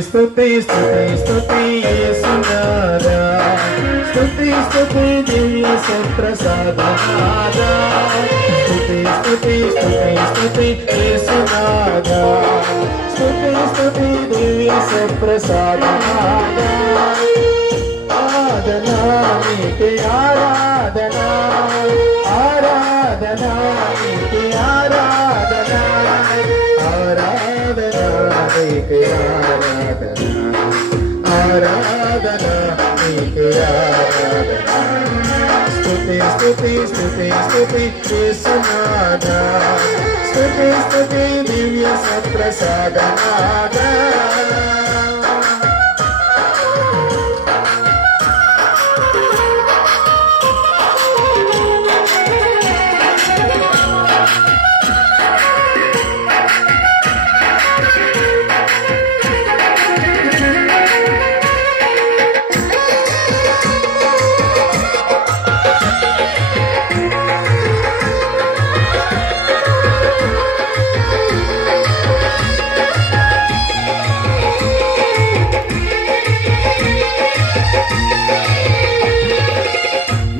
స్తుతి స్తుతి స్తుతి యేసునాదా స్తుతి స్తుతి దివ్య సత్ప్రసాదనాదా స్తుతి స్తుతి స్తుతి స్తుతి యేసునాదా స్తుతి స్తుతి దివ్య సత్ప్రసాదనాదా ఆరాధనా నీకే ఆరాధనా ఆరాధనా నీకే ఆరాధనా ఆరాధనా నీకే ఆరాధనా ఆరాధనా నీకే ఆరాధనా స్తుతి స్తుతి స్తుతి స్తుతి యేసునాదా స్తుతి స్తుతి దివ్య సత్ప్రసాదనాదా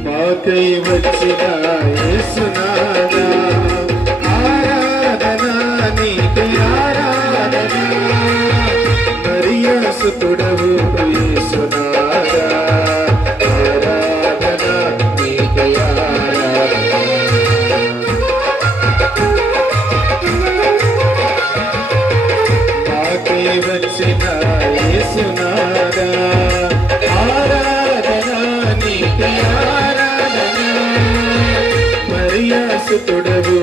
మాకై వచ్చిన యేసునాదా ఆరాధనా నీకే ఆరాధనా మరియా సుతుడవు యేసునాదా ఆరాధనా నీకే ఆరాధనా మాకై వచ్చిన యేసునాదా ఆరాధనా నీకే సుతుడవు